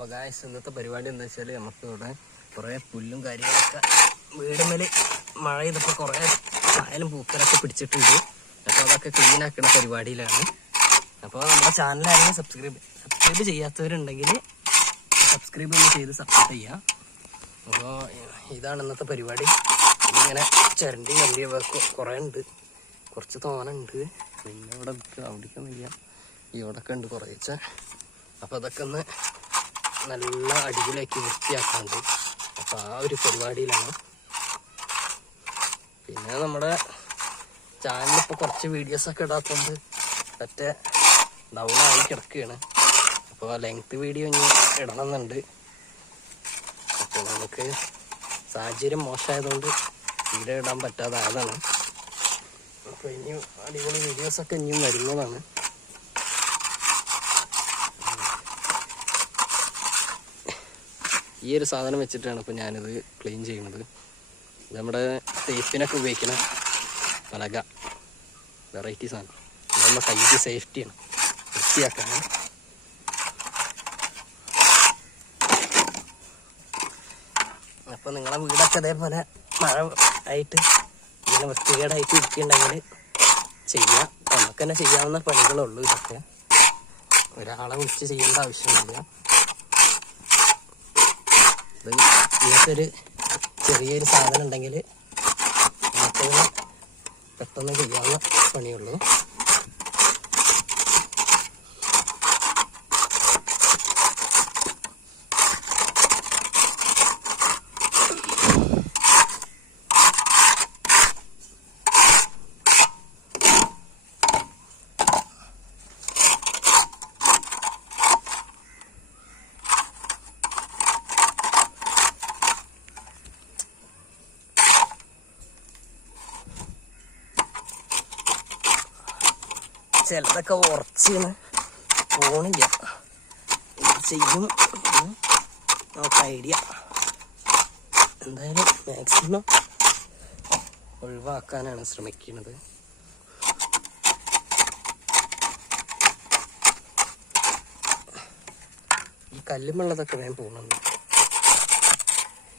അപ്പോൾ ഗായ്സ് ഇന്നത്തെ പരിപാടി എന്താ വെച്ചാൽ നമുക്ക് ഇവിടെ കുറേ പുല്ലും കാര്യങ്ങളൊക്കെ വീടുമേൽ മഴ ചെയ്തപ്പോൾ കുറേ കായലും പൂക്കലൊക്കെ പിടിച്ചിട്ടുണ്ട്. അപ്പോൾ അതൊക്കെ ക്ലീൻ ആക്കുന്ന പരിപാടിയിലാണ്. അപ്പോൾ നമ്മുടെ ചാനൽ ചാനലാണെങ്കിൽ സബ്സ്ക്രൈബ് സബ്സ്ക്രൈബ് ചെയ്യാത്തവരുണ്ടെങ്കിൽ സബ്സ്ക്രൈബ് ഒന്ന് ചെയ്ത് സപ്പോർട്ട് ചെയ്യാം. അപ്പോൾ ഇതാണ് ഇന്നത്തെ പരിപാടി. ഇങ്ങനെ ചരണ്ടി വലിയ കുറേ ഉണ്ട്. കുറച്ച് തോനുണ്ട്. പിന്നെ ഇവിടെ അവിടേക്കൊന്നും ഇല്ല ഇവിടെ ഒക്കെ ഉണ്ട് കുറേച്ച. അപ്പോൾ അതൊക്കെ ഒന്ന് നല്ല അടിപൊളിയാക്കി വൃത്തിയാക്കാണ്ട്. അപ്പൊ ആ ഒരു പരിപാടിയിലാണ്. പിന്നെ നമ്മുടെ ചാനലിൽ ഇപ്പോൾ കുറച്ച് വീഡിയോസൊക്കെ ഇടാത്തതുകൊണ്ട് മറ്റേ ഡൗൺ ആയി കിടക്കുകയാണ് അപ്പോൾ ലെങ്ത് വീഡിയോ ഇനി ഇടണമെന്നുണ്ട്. അപ്പോൾ നമുക്ക് സാഹചര്യം മോശമായതുകൊണ്ട് വീഡിയോ ഇടാൻ പറ്റാതായതാണ്. അപ്പോൾ ഇനി അടിപൊളി വീഡിയോസൊക്കെ ഇനിയും വരുന്നതാണ്. ഈ ഒരു സാധനം വെച്ചിട്ടാണ് ഇപ്പോൾ ഞാനിത് ക്ലീൻ ചെയ്യുന്നത്. നമ്മുടെ സേഫിനൊക്കെ ഉപയോഗിക്കുന്ന പലക വെറൈറ്റി സാധനം. നമ്മുടെ കൈക്ക് സേഫ്റ്റിയാണ് വൃത്തിയാക്കാൻ അപ്പോൾ നിങ്ങളെ വീടൊക്കെ അതേപോലെ മഴ ആയിട്ട് ഇങ്ങനെ വൃത്തികേടായിട്ട് ഇരിക്കുന്നുണ്ടെങ്കിൽ ചെയ്യാം. നമുക്ക് തന്നെ ചെയ്യാവുന്ന പണികളുള്ളൂ ഇതൊക്കെ. ഒരാളെ വിളിച്ച് ചെയ്യേണ്ട ആവശ്യമില്ല. ഇത് ഇങ്ങനത്തെ ഒരു ചെറിയൊരു സാധനം ഉണ്ടെങ്കിൽ പെട്ടെന്ന് ചെയ്യാവുന്ന പണിയുള്ളൂ ചിലതൊക്കെ ഉറച്ചാണ് പോണില്ല. ചെയ്യും. നമുക്ക് ഐഡിയ എന്തായാലും മാക്സിമം ഒഴിവാക്കാനാണ് ശ്രമിക്കുന്നത് ഈ കല്ലുമുള്ളതൊക്കെ വേഗം പോകുന്നുണ്ട്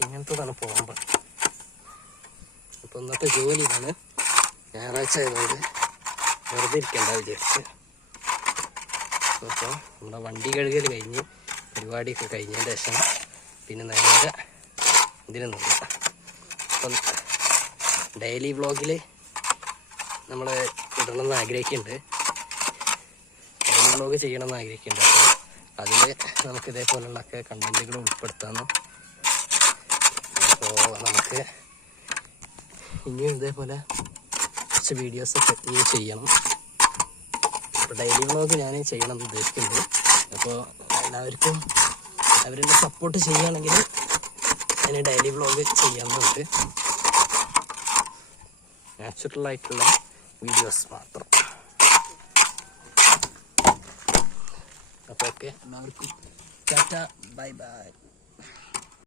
ഇങ്ങനത്തതാണ് പോകുമ്പോൾ അപ്പോൾ ഇന്നത്തെ ജോലിയാണ് ഞായറാഴ്ച ആയതുകൊണ്ട് വെറുതെ ഇരിക്കണ്ട വിചാരിച്ച് അപ്പോൾ നമ്മുടെ വണ്ടി കഴുകൽ കഴിഞ്ഞ്. പരിപാടിയൊക്കെ കഴിഞ്ഞതിന് ശേഷം പിന്നെ നേരെ ഇതിന് നോക്കാം അപ്പം ഡെയിലി വ്ളോഗിൽ നമ്മൾ ഇടണമെന്ന് ആഗ്രഹിക്കുന്നുണ്ട്. ഡെയിലി വ്ളോഗ് ചെയ്യണമെന്ന് ആഗ്രഹിക്കുന്നുണ്ട്. അപ്പോൾ അതിൽ നമുക്ക് ഇതേപോലുള്ളൊക്കെ കണ്ടന്റുകൾ ഉൾപ്പെടുത്താമെന്നും അപ്പോൾ നമുക്ക് ഇനിയും ഇതേപോലെ കുറച്ച് വീഡിയോസൊക്കെ ഇനി ചെയ്യണം. അപ്പോൾ ഡെയിലി വ്ളോഗ് ഞാൻ ചെയ്യണം എന്ന് ഉദ്ദേശിക്കുന്നത് അപ്പോൾ എല്ലാവർക്കും അവരെന്നെ സപ്പോർട്ട് ചെയ്യുകയാണെങ്കിൽ ഞാൻ ഡെയിലി വ്ളോഗ് ചെയ്യാവുന്നുണ്ട് നാച്ചുറൽ ആയിട്ടുള്ള വീഡിയോസ് മാത്രം. അപ്പോൾ ഓക്കെ എല്ലാവർക്കും ടാറ്റ ബൈ ബൈ.